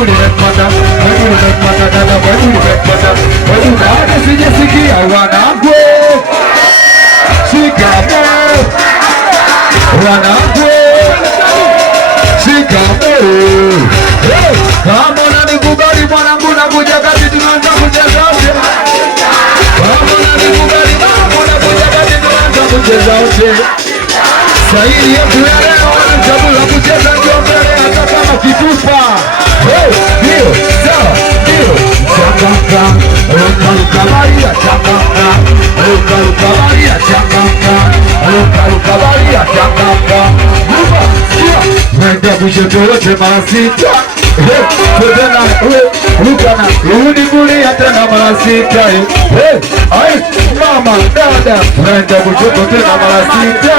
Mungu nimepata, Mungu nimepata, dada Mungu nimepata, Mungu bado sijasikia wanangu. Shikamo, wanangu. Shikamo. Kama unanikubali mwanangu nakuja kati tunaanza kucheza wote. Kama unanikubali mwanangu nakuja kati tunaanza kucheza wote. Sahihi yetu ya leo wanachagula kucheza ndio mbele hata kama kitupa. Ndio, sawa, ndio. Chakaka, Lukalukabalia chakaka, Lukalukabalia chakaka, Lukalukabalia chakaka. Luka, siya, mwenda kushoto wote mara sita. Tena, Lukana, rudi kulia tena mara sita. Ai, mama, dada, mwenda kushoto tena mara sita.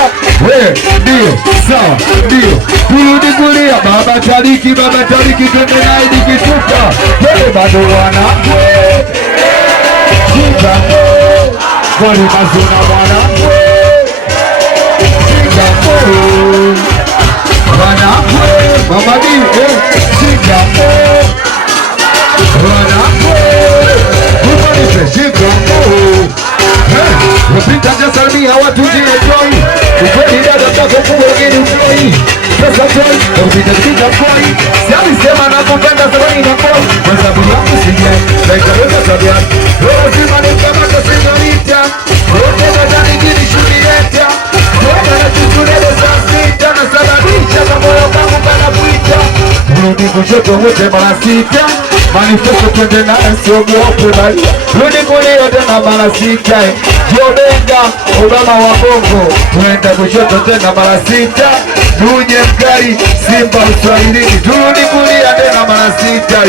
Ndio, sawa, ndio. Turudi kulia, baba tariki, twende naye nikituka. Bado wanangu. Shikamo, kwani mazuna wanangu. Shikamo, wanangu. Mama Dio, shikamo, wanangu. Kupanipe, shikamo. Wapita jasalia watu jine joy. Ukweli dada tako kubwa gini ukweli. Pesa joy, wapita jina boy. Siali sema na kupenda sabani na boy. Kwa sababu yangu sije, laika weza sabiani. Wewe zima ni kama kasingalita. Wote dadani jini Julieta. Wote na chukulele saa sita. Na sababisha kwa moyo wangu kana puita. Rudi kushoto wote mara sita. Manifesto twende na esogo wapu maria. Rudi kulia tena mara sita. Jobenga, Obama wa Bongo. Twende kushoto tena mara sita. Nunye Mkari, Simba Uswahilini. Turudi kulia tena mara sita.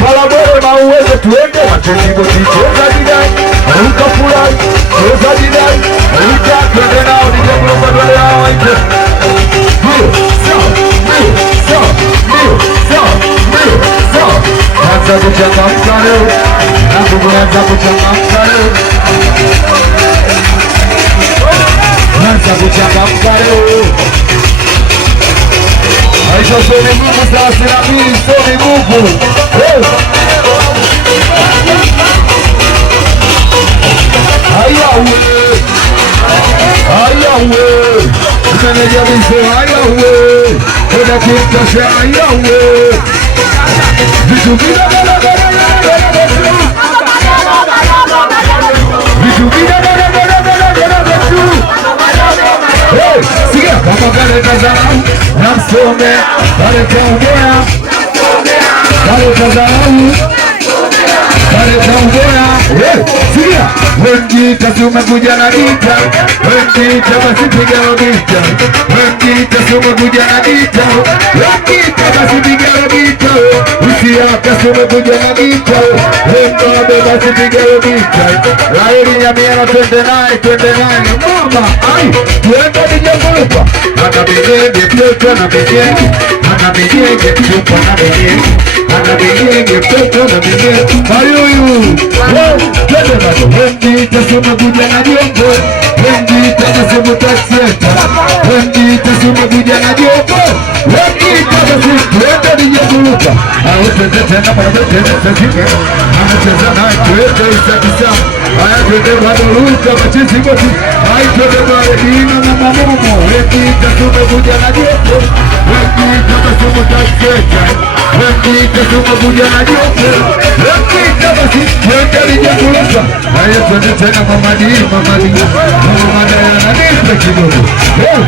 Palaboro na uwezo tuende. Wachetigo ticheza jidai. Aluka fulai, cheza jidai. Aluka twende nao nije kulosa dole hao ite. Mio, sawa, mio, sawa, mio, sawa, mio, sawa. Naanza kuchangamka leo. Naanza kuchangamka leo. Naanza kuchangamka leo. Aisha soni Mungu saa sinamini soni Mungu. Ayawe, ayawe, umeneja bize ayawe, koda kintashe ayawe. Vitu vida gala gala gala gala gala. Vitu vida gala gala gala gala gala. Sikia kama gale kazanau namsome gale kaongea gale kazanau gale kaongea. Sikia wengita sumekuja na gita, wengita basi piga gita, wengita sumekuja na gita, wengita basi piga gita. Usiaka sumekuja na gita, wengita basi piga gita. Laili nyamiana twende naye mama. Ai, twende nije kulupa. Hana bijenge mtoto na bijenge, hana bijenge mtoto na bijenge, hana bijenge mtoto na bijenge. Mayuyu, twende bado. Wengita sumekuja na jombo, wengita basi mutakseta, wengita sumekuja na jombo, wengita basi twende nije kulupa. Au twende tena bado twende tena. Anacheza naye twende isabisa. Aya twende bado luka machizi boti. Ai twende bado ina na mamumo. Wengita sumekuja na jombo, wengita basi mutakseta, wengita sumekuja na jombo, wengita basi twende nije kulupa. Aya twende tena mama di, mama Diana nipe kidogo.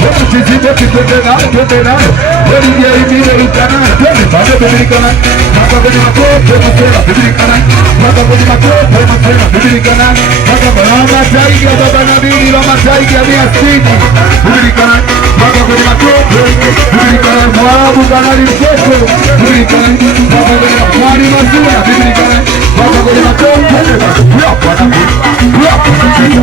Machizi boti twende nayo. Wengine imile lukana, twende bado bebirikana. Maka kwenye makope masela bebirikana. Maka kwenye makope masela bebirikana. Maka barama taiga baba nabili loma taiga miasini bebirikana. Maka kwenye makope bebirikana. Mwarabu kanali mkoko bebirikana. Maka kwenye makwani mazuna bebirikana. Maka kwenye makope Wapa na kuya, wapa na cheza,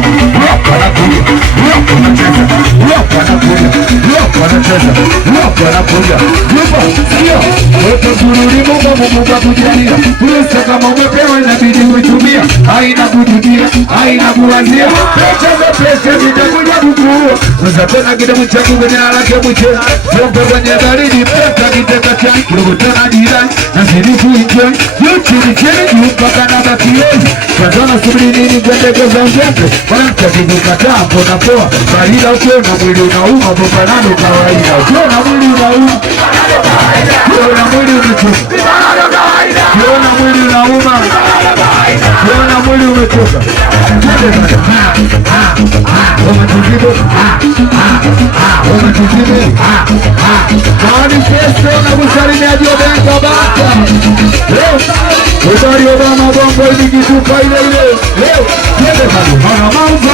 wapa na kuya, wapa na cheza, wapa na kuya, wapa na cheza, wapa na kuya. Yupa, sikia, wote tururi Mungu kujalia. Pesa kama umepewa inabidi uitumia. Haina kujutia, haina kuanzia. Pesa za pesa zitakuja kukuua. Sasa tena kidogo changu kwenye alake mwiche Jombe kwenye baridi peka kiteka chai Kidogo tena jirani na zidi kuenjoy Chini chini mpaka na bakioni Kazana subiri nini kwendekeza mjembe Mwanamke kivukataa mbona poa Barida ukiona mwili unauma Bopanano kawaida Ukiona mwili unauma Ukiona mwili umechoka Ukiona mwili unauma Ukiona mwili umechoka Umetuzibu Umetuzibu Manifesto na kusalimia Jobenga Bata Utari Obama bongo ilikitupa ile ile leo Kende kadu Mana mauza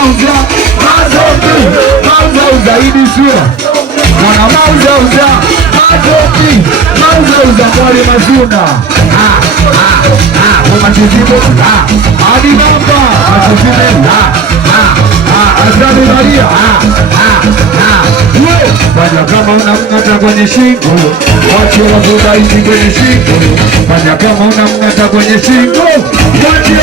Mauza idi sura Mana mauza Mauza mwari mazuna Umetuzibu Adi mamba Umetuzibu Asali Maria Fanya kama unamngata kwenye shingo Wache wafurahishi kwenye shingo Fanya kama unamngata kwenye shingo Wache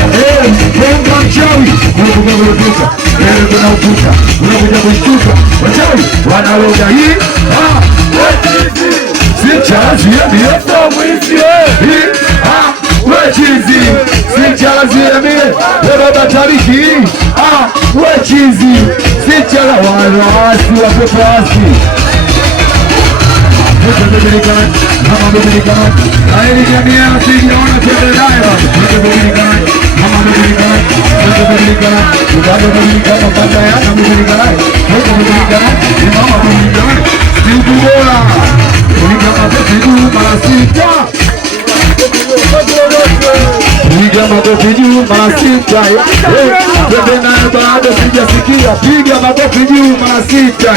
bonga mchawi Unakuja kurupuka Mbele kuna ukuta Unakuja kushtuka Wachawi wanaloga hii Sichazia miyeto mwisi Wechizi Sichazia miyeto Webaba tariki Wechizi Sichala warasi Wapopasi Dominicana Mama Dominicana Aili jamia Sigiona Tenderaya Dominicana Mama Dominicana Dominicana Uganda Dominicana Pandaya Dominicana Dominicana Mama Dominicana Sibuola Dominicana Sibu Marasita Piga makofi juu mara sita Twende naye bado sijasikia Piga makofi juu mara sita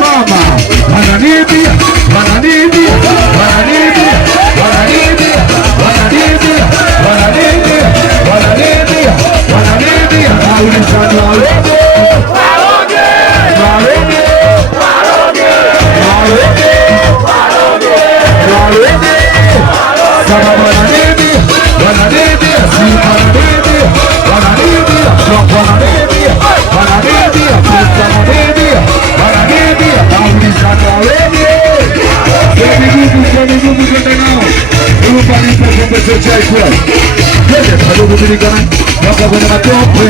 mama Wananibia Wananibia Wananibia Wananibia Wananibia Wananibia Wananibia Wananibia Naulizani waroge Waroge Waroge Waroge Waroge Waroge Waroge Sama wananibia Wananibia Si wananibia Wananibia Trump wananibia Wananibia Pista wananibia Wananibia Naulizani waroge Keni gugu kende nao Urupa nipo kumbe chochai kwa Kende padogo milikana Waka kwenye matope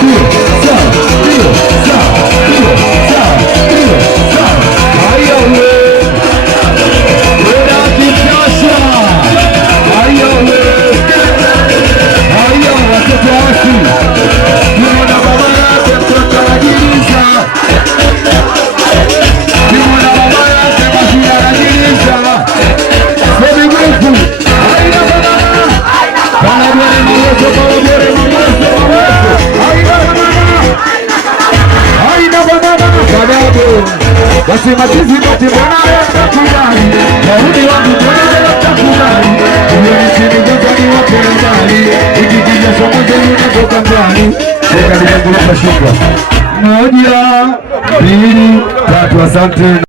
Dio Sawa Dio Sawa Dio Sawa Dio Sawa Haya uwe Wera kitasha Haya uwe Haya watoto wasi Nimona baba yake mtoto anajiliza Nimona baba yake mashia anajiliza Sebi mwifu Haina banana Banabwere mamoto Banabwere mamoto Haina banana Haina banana Kadabu Basi matizi mati mbona ya takudari Wahudi wangu mbona ya takudari Uyo nchini gazani wapere mbali Ikikija somoja unatoka mbali Shekari yangu lapa shukwa 1, 2, 3 asante